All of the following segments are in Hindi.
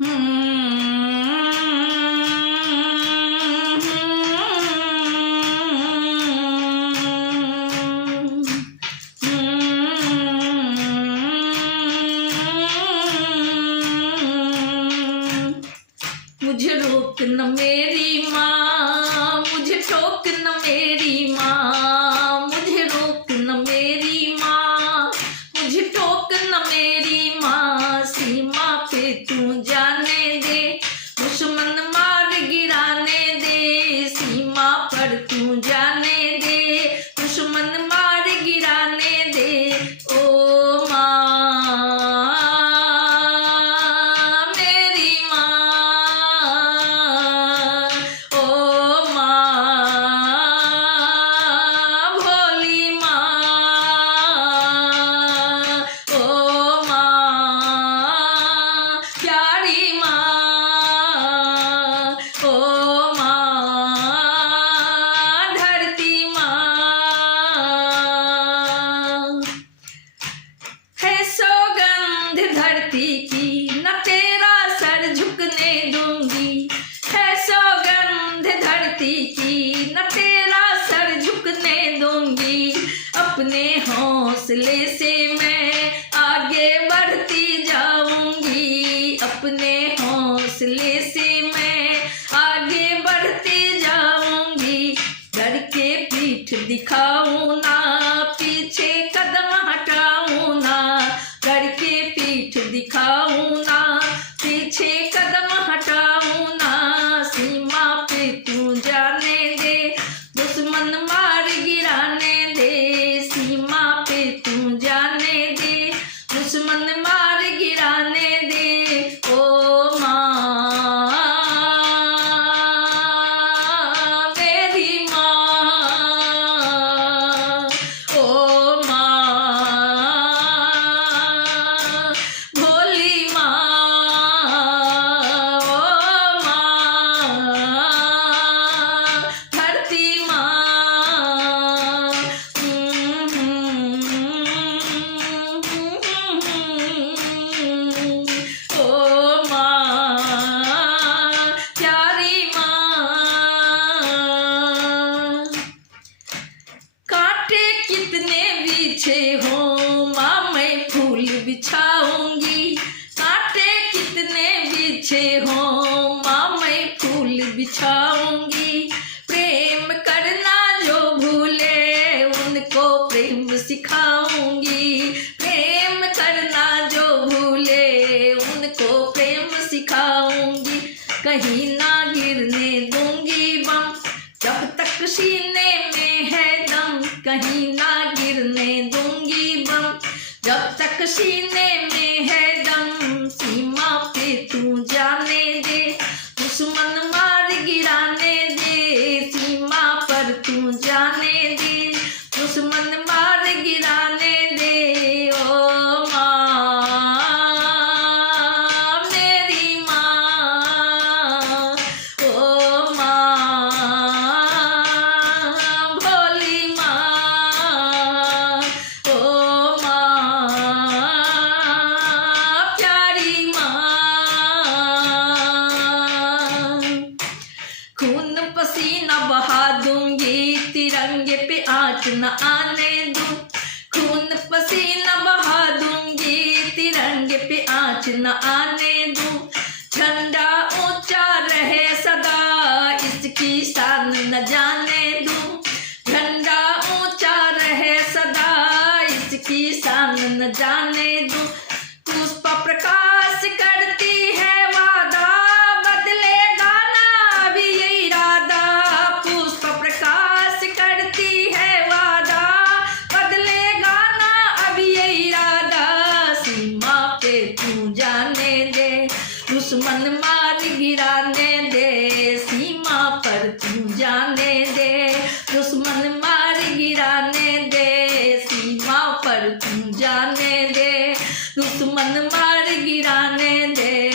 मुझे रोक न मेरी माँ, मुझे ठोक न मेरी माँ, मुझे रोक न मेरी माँ, मुझे ठोक न मेरी माँ। सीमा पे तू जाने दे, दुश्मन मार गिराने दे। सीमा पर तू जाने दे, दुश्मन मार गिराने दे। ओ माँ मेरी माँ, ओ माँ भोली माँ, ओ माँ प्यारी माँ, ओ माँ धरती माँ। है सौगंध धरती की, न तेरा सर झुकने दूंगी। है सौगंध धरती की, न तेरा सर झुकने दूंगी। अपने हौसले से मैं आगे बढ़ती जाऊंगी, अपने हौसले से मैं आगे बढ़ती जाऊंगी। डर के पीठ दिखाऊं ना, पीछे कदम हटाऊं ना। डर के पीठ दिखाऊं ना, पीछे कदम हटाऊं ना। सीमा पे तू जाने दे, दुश्मन मार गिराने दे। सीमा पे तू जाने दे, दुश्मन मार गिराने दे। ओ माँ मेरी माँ, ओ माँ भोली माँ, ओ माँ धरती माँ। ओ माँ प्यारी माँ। कांटे कितने बिछे हो माँ मैं फूल बिछाऊंगी। कांटे कितने बिछे हो माँ मैं फूल बिछाऊंगी। प्रेम करना जो भूले उनको प्रेम सिखाऊंगी। प्रेम करना जो भूले उनको प्रेम सिखाऊंगी। कहीं ना गिरने दूंगी बम, जब तक सीने में है दम। कहीं ना गिरने दूंगी बम, जब तक सीने में है दम। सीमा पे तू जाने दे, दुश्मन मार गिराने दे। सीमा पर तू जाने दे, दुश्मन मार गिराने दे। ओ माँ मेरी माँ, ओ माँ भोली माँ, ओ माँ प्यारी माँ। खून पसीना बहा दूंगी, तिरंगे पे आँच न आने दूं। खून पसीना बहा दूंगी, तिरंगे पे आँच न आने दूं। झंडा ऊंचा रहे सदा, इसकी शान न जाने दूं। झंडा ऊंचा रहे सदा, इसकी शान न जाने दूं। पुष्प प्रकाश करती है वादा, बदलेगा ना अभी ये इरादा। पुष्प प्रकाश करती है वादा, बदलेगा ना अभी ये इरादा। सीमा पे तू जाने दे, दुश्मन मार गिराने दे। सीमा पर तू जाने दे, दुश्मन मार गिराने दे। सीमा पर तू जाने दे, दुश्मन मार गिराने दे।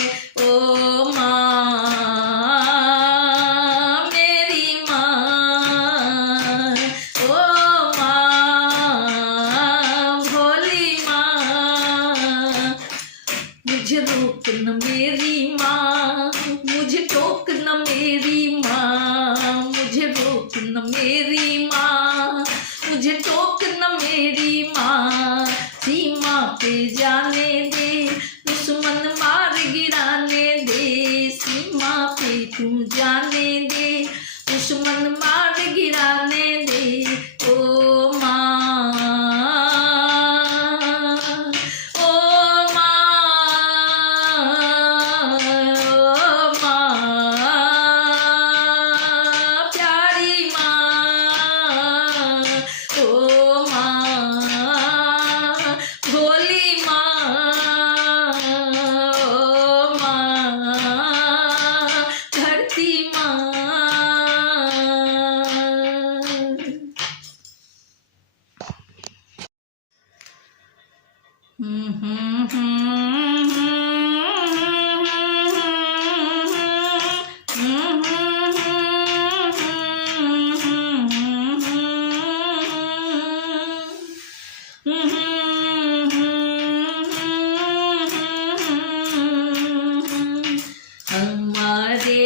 हमारे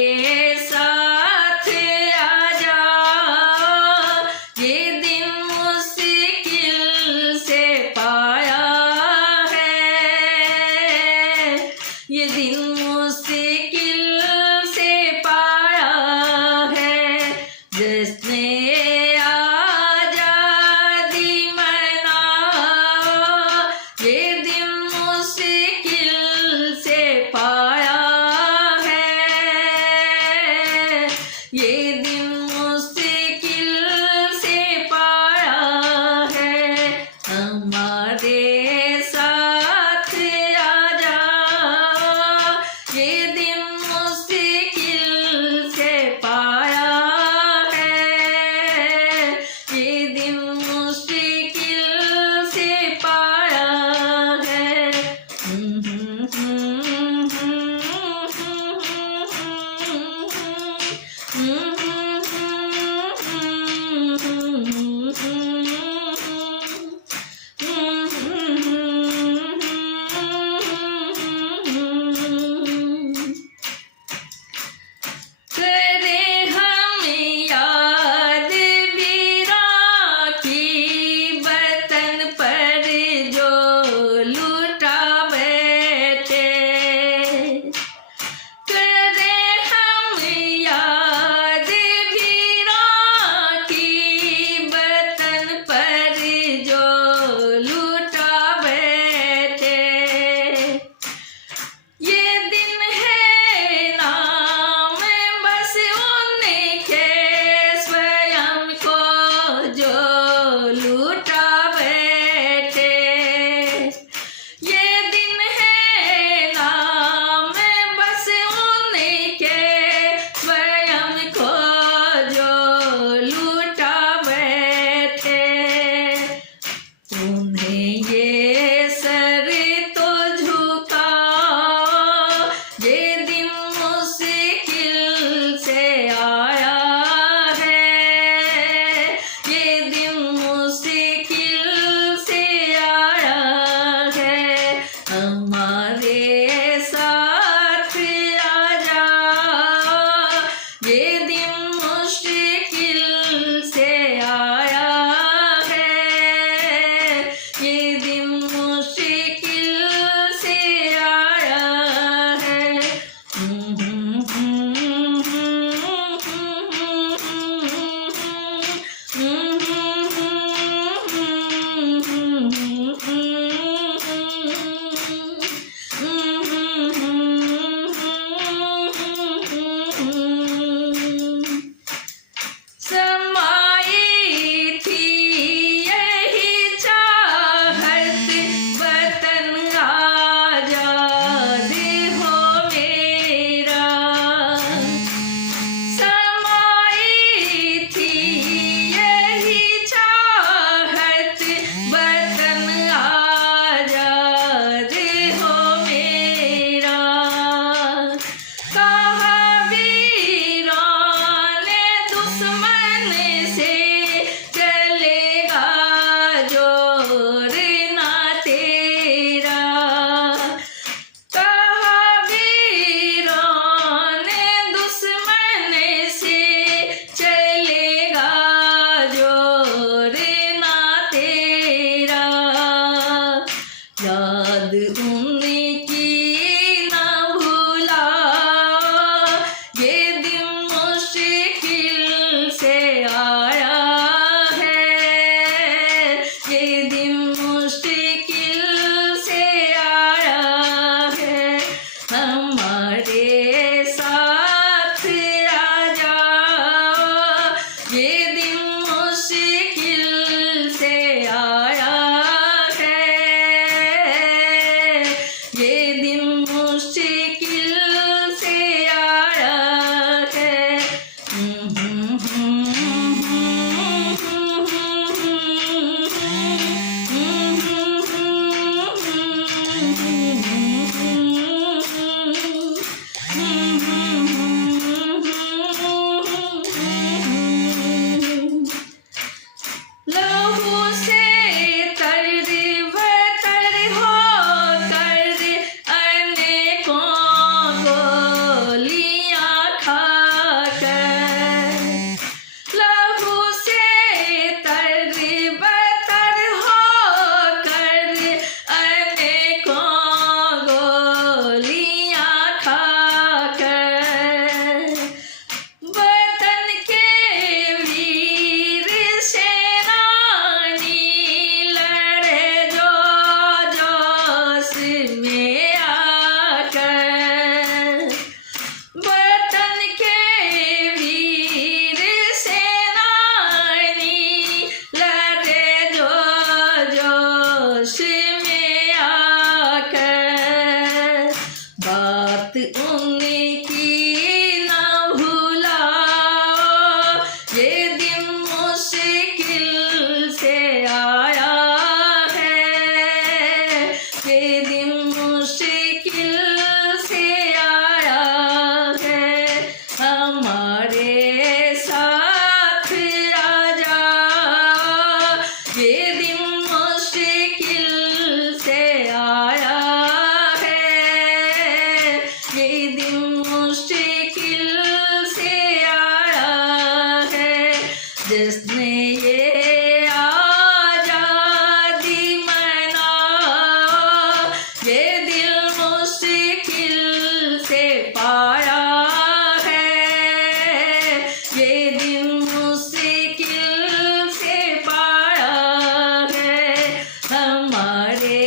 साथ आजा, ये दिन मुश्किल से पाया है, ये दिन मुश्किल से पाया है। जिसने आजादी मनाया, ये दिन मुश्किल से पाया, ये दिन मुश्किल से पाया है। हमारे साथ आजा, ये दिन मुश्किल से पाया है, ये दिन मुश्किल से पाया है। करे हमें याद वीरा की, वतन पर जो लूटा बैठे। करे हमें याद वीरा की, वतन पर जो लूटा बैठे। ये दिन है नाम बस उनके, स्वयं को जो लूटा बैठे। ये दिन है नाम बस उनके, स्वयं को जो लूटा बैठे। उन्हें ये सर तो झुका, ये दिन मुश्किल से आया है, ये दिन मुश्किल लहू से तरबतर हो कर अनेकों गोलियां खाकर, लहू से तरबतर हो कर अनेकों गोलियां खाकर, वतन के वीर सेनानी लड़े जो जोश में आकर, वतन के वीर सेनानी लड़े जो जोश में आकर, बात उनकी ना भूलाओ, ये दिन मुश्किल से आया है, ये दिन मुश्किल से आया है, हमारे साथ आ जाओ, ये दिन मुश्किल से आया है, ये दिन मुश्किल से आया है, जिसने ये आजादी मनाओ, ये दिल मुश्किल से पाया है, ये दिन मुश्किल से पाया है, हमारे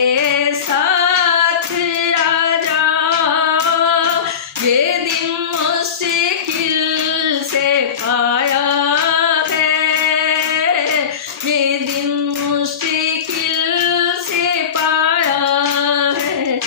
साथ आ जाओ, ये दिन मुश्किल से पाया है, ये दिन मुश्किल से पाया है।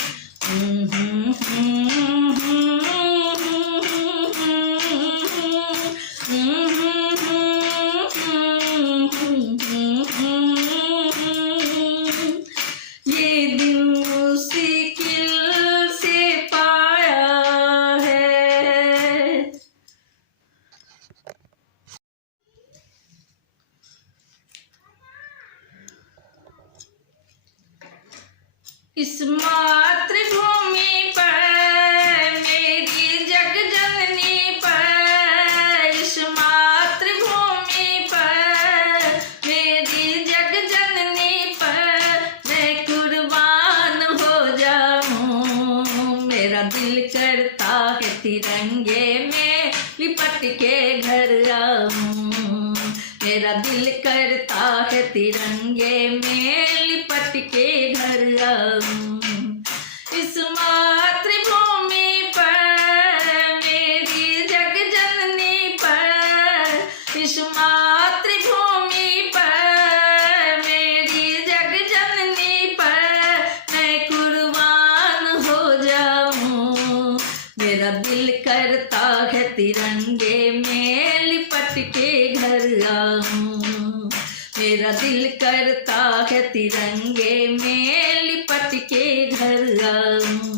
ये दिन मुश्किल से पाया है। इस मातृभूमि पर मेरी जग जननी पर, इस मातृभूमि पर मेरी जग जननी पर मैं कुर्बान हो जाऊं, मेरा दिल करता है तिरंगे में लिपट के घर आऊं, मेरा दिल करता है तिरंगे में लिपट के घर आऊं, इस मातृभूमि पर मेरी जग जननी पर, इस मातृभूमि पर मेरी जग जननी पर मैं कुर्बान हो जाऊं, मेरा दिल करता है तिरंगे में लिपट के घर आऊं, मेरा दिल करता है तिरंगे में लिपट के घर आऊं।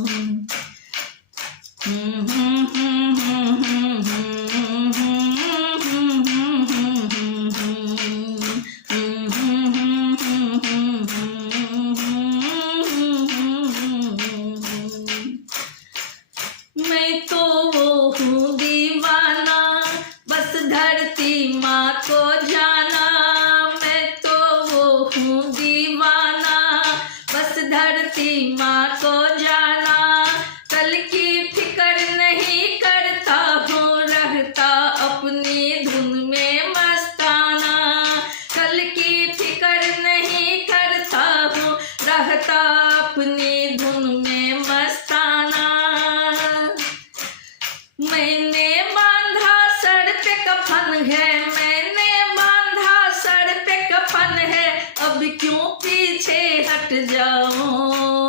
मैं तो वो हूँ दीवाना, बस धरती माँ को जाना, मैं तो वो हूँ दीवाना, बस धरती माँ को जाना, कल की फिक्र नहीं करता हूँ, रहता अपनी धुन में मस्ताना, कल की फिक्र नहीं करता हूँ, रहता अपनी धुन में मस्ताना, मैंने बांधा सर पे कफन है, मैंने बांधा सर पे कफन है, अब क्यों पीछे हट जाऊं,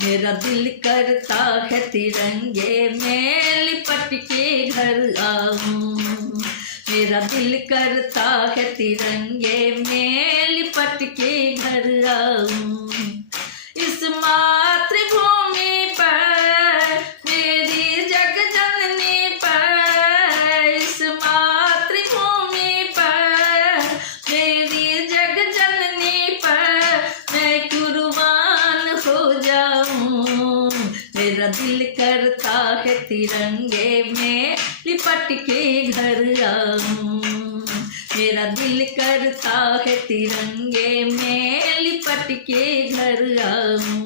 मेरा दिल करता है तिरंगे में लिपट के घर आऊं, मेरा दिल करता है तिरंगे में लिपट के घर आऊं, इस मातृभूमि पर मेरी जग जननी पर, इस मातृभूमि पर मेरी तिरंगे में लिपट के घर आऊं। मेरा दिल करता है तिरंगे में लिपट के घर आऊं।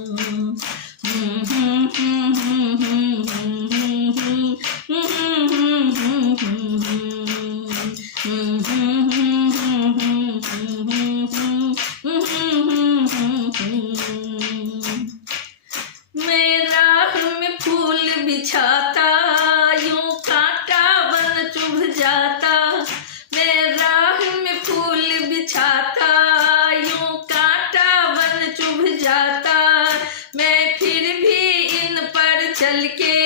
मैं राह में फूल बिछाता यूं कांटा बन चुभ जाता। मैं राह में फूल बिछाता यूं कांटा बन चुभ जाता। मैं फिर भी इन पर चल के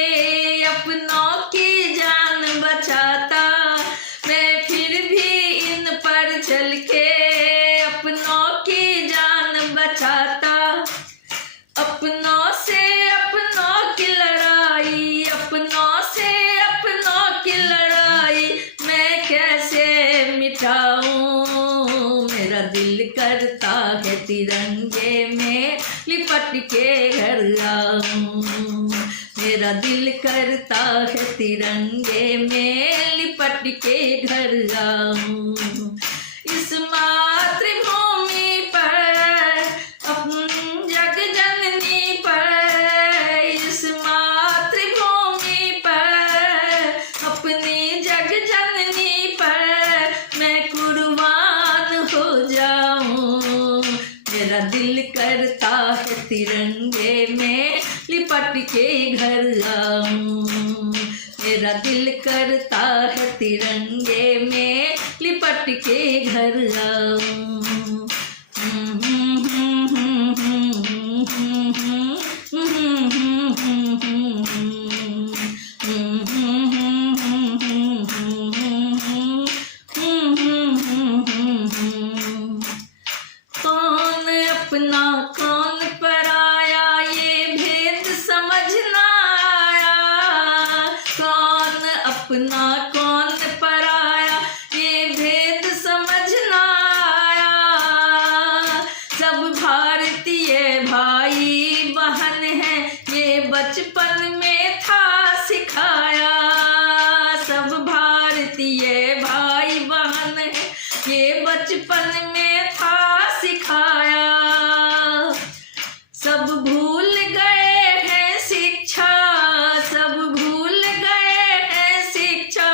अपनों की जान बचाता। मैं फिर भी इन पर चल के अपनों की जान बचाता। अपनों से अपनों की लड़ाई, अपनों से अपनों की लड़ाई मैं कैसे मिटाऊं। मेरा दिल करता है तिरंगे में लिपट के घर आऊं। मेरा दिल करता है तिरंगे में लिपट के घर आऊं। इस मातृभूमि पर अपनी जग जननी पर, इस मातृभूमि पर अपनी जग जननी पर मैं कुर्बान हो जाऊं। मेरा दिल करता है तिरंगे में लिपट के घर आऊं। मेरा दिल करता है तिरंगे में लिपट के घर आऊं। कौन अपना कौन पराया ये भेद समझ ना आया। कौन अपना कौन पराया ये भेद समझ ना आया। सब भारतीय भाई बहन हैं ये बचपन में था सिखाया। सब भारतीय भाई बहन हैं ये बचपन में था सिखाया। सब भूल गए हैं शिक्षा, सब भूल गए हैं शिक्षा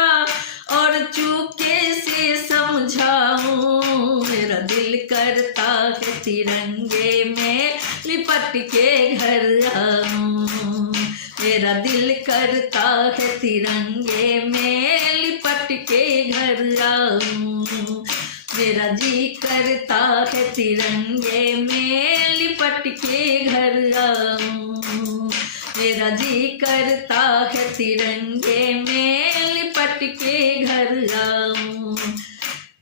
और चूके से समझाऊं। मेरा दिल करता है तिरंगे में लिपट के घर आऊं। मेरा दिल करता है तिरंगे में लिपट के घर आऊं। मेरा जी करता है तिरंगे में लिपट के घर आऊं। मेरा जी करता है तिरंगे में लिपट के घर आऊं।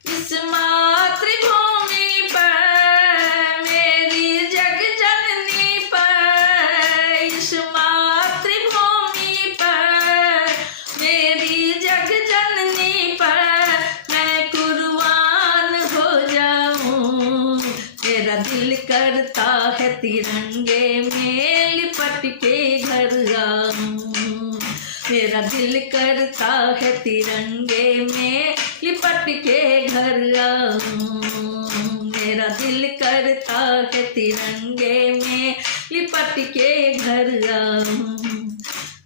इस मातृभूमि पर मेरी जग जननी पर, इस मातृभूमि पर मेरी जग जननी पर मैं कुर्बान हो जाऊं। मेरा दिल करता है तिरंगे में लिपट के घर आऊं। मेरा दिल करता है तिरंगे में लिपट के घर आऊं। मेरा दिल करता है तिरंगे में लिपट के घर आऊं।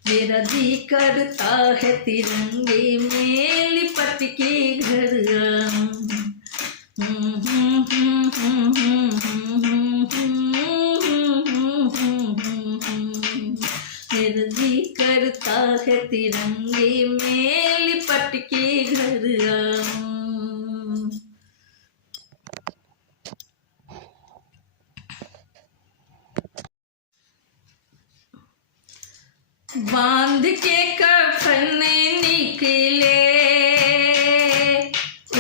मेरा जी करता है तिरंगे में लिपट के घर आऊं। मेरा जी करता है तिरंगे में लिपट के घर आऊं। बांध के कफन निकले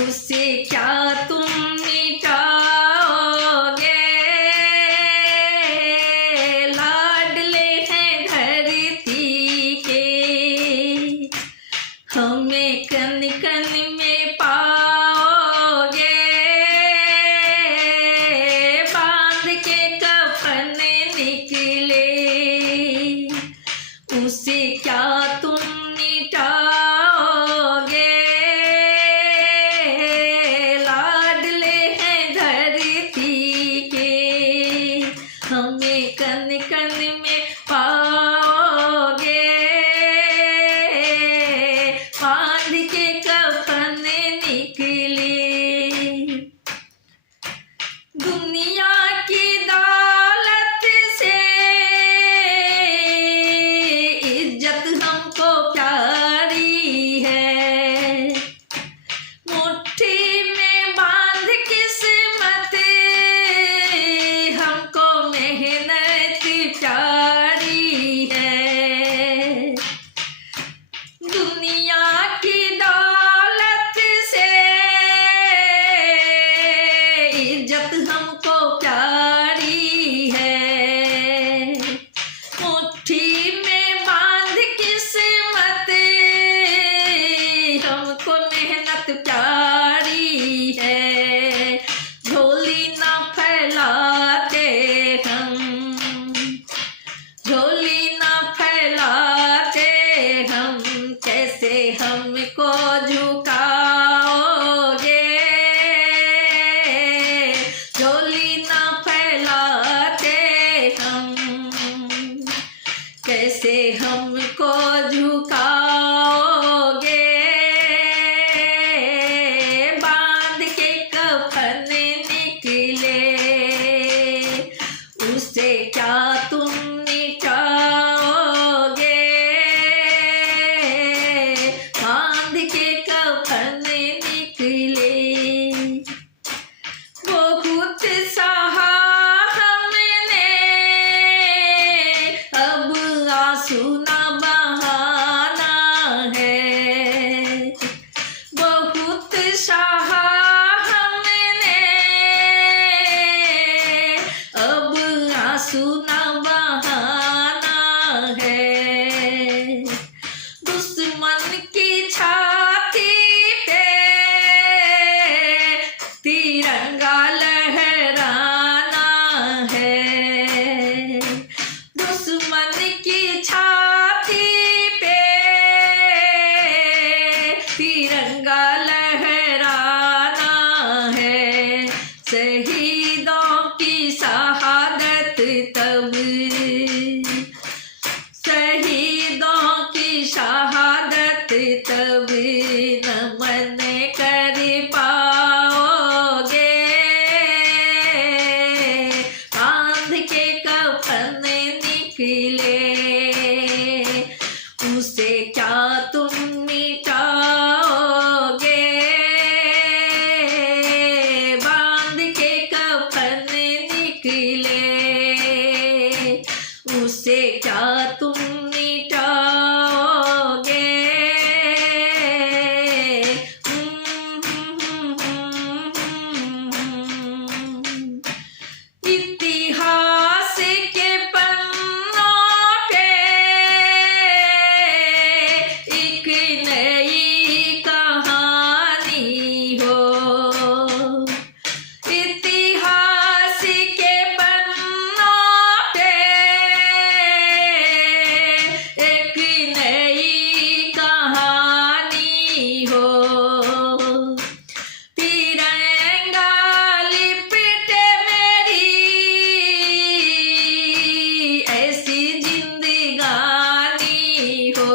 उसे क्या तुम मिटाओगे। लाडले हैं धरती के हमें कन कन में पाओगे। बांध के कफन निकले उसे क्या तुम मोहब्बत हमको प्यारी है, मुट्ठी में बांध किस्मत हमको मेहनत प्यारी है। झोली ना फैलाते हम, झोली ना फैलाते हम, कैसे हमको झुकाओगे। झोली ना फैलाते हम, कैसे हमको झुकाओगे। बांध के कफन निकले, उससे क्या तुम मिटाओगे। बांध के कफन निकले, बहुत सहा हमने, अब आंसू ना बहाना है। बहुत सहा हमने, अब आंसू ना बहाना है। दुश्मन की छाती पे तिरंगा लहराना है। दुश्मन की छाती पे तिरंगा लहराना है। शहीदों की शहादत तब, शहीदों की शहादत तब नमन कर पाओगे। बांध के कफन निकले, उसे क्या तुम मिटाओगे। बांध के कफन निकले, उसे क्या तुम मिटाओगे। इतिहास के पन्नों पे एक नई कहानी हो। इतिहास के पन्नों पे एक नई कहानी हो। तिरंगा लिपटे मेरी ऐसी जिंदगानी हो।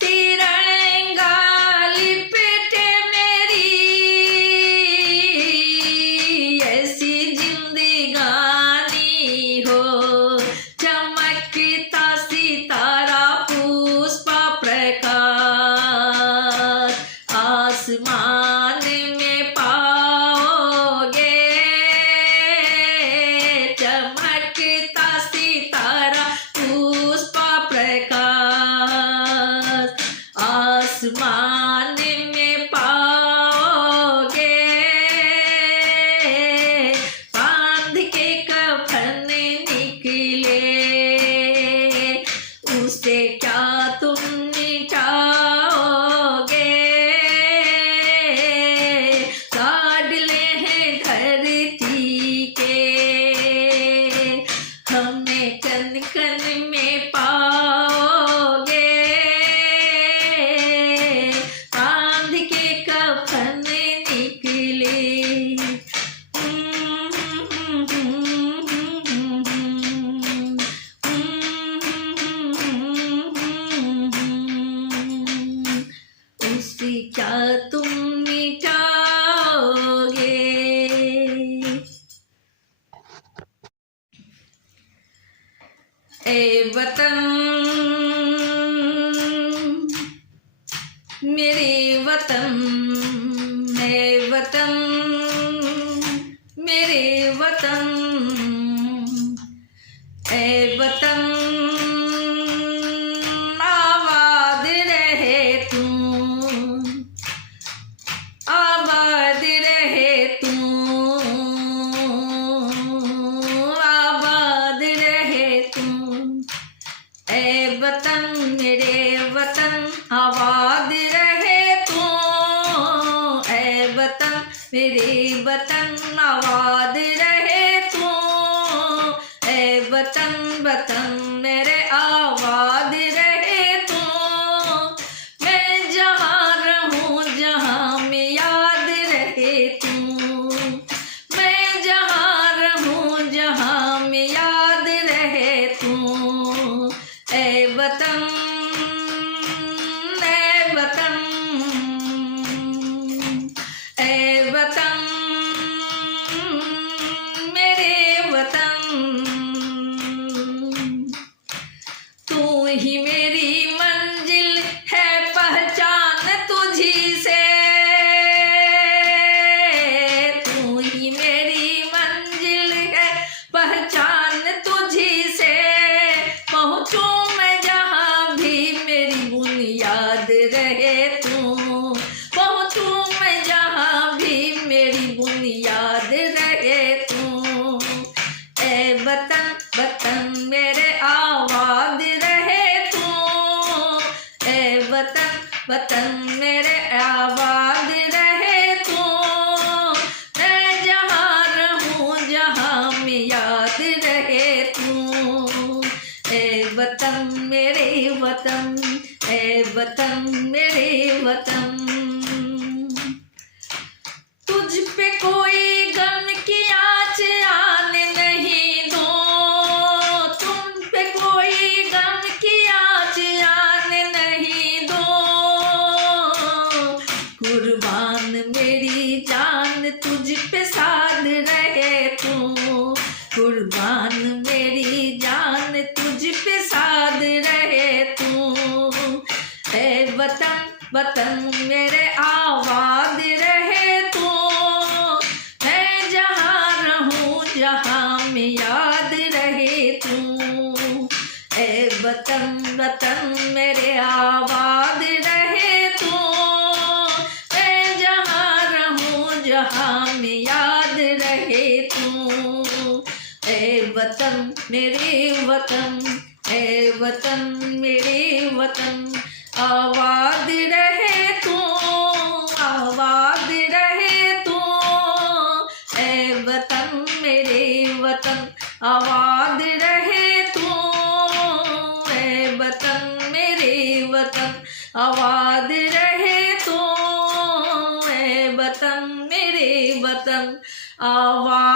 तिरंगा लिपटे मेरी ऐसी जिंदगानी हो। चमकता सितारा पुष्प प्रकाश आसमान में पाओगे। चमकता सितारा पुष्प प्रकाश आसमान में पाओगे। बांध के कफन निकले, उसे क्या तुम मिटाओगे। लाडले हैं धरती के, हमें कन कन में पाओगे। बांध के कफन निकले, उसे क्या तुम मिटाओगे। ए वतन मेरे वतन, ए वतन मेरे वतन, ए वतन आबाद रहे तू, आबाद रहे वतन आबाद रहे तू, ए वतन वतन मेरे आबाद रहे तू। मैं जहाँ रहूँ जहाँ में याद रहे तू, मैं जहाँ रहूँ जहाँ में याद रहे तू। ए वतन ए वतन ए वतन मेरे वतन, तू ही मेरी मंजिल है पहचान तुझी से, तू ही मेरी मंजिल है पहचान तुझी से। पहुँचूं मैं जहाँ भी मेरी बुनियाद रहे तू, पहुँचूं मैं जहाँ भी मेरी बुनियाद रहे तू। ए वतन वतन मेरे आबाद रहे तू, ए वतन वतन मेरे आबाद रहे तू। मैं जहाँ रहूँ जहाँ में याद रहे तू। ए वतन मेरे वतन, ए वतन मेरे वतन। तुझ पे कोई गम की आँच आने नहीं दो, तुम पे कोई गम की आँच आने नहीं दो। कुर्बान मेरी जान तुझ पे साध रहे तू, कुर्बान मेरी जान तुझ पे साध रहे तू। ए वतन वतन मेरे आबाद रहे तू, मैं जहाँ रहूँ जहाँ में याद रहे तू। ए वतन वतन मेरे आबाद रहे तू, मैं जहाँ रहूँ जहाँ में याद रहे तू। ए वतन मेरे वतन, ए वतन मेरे वतन आबाद रहे तू, आबाद रहे तू। ए वतन मेरे वतन आबाद रहे तू, ए वतन मेरे वतन आबाद रहे तू। ए वतन मेरे वतन आबाद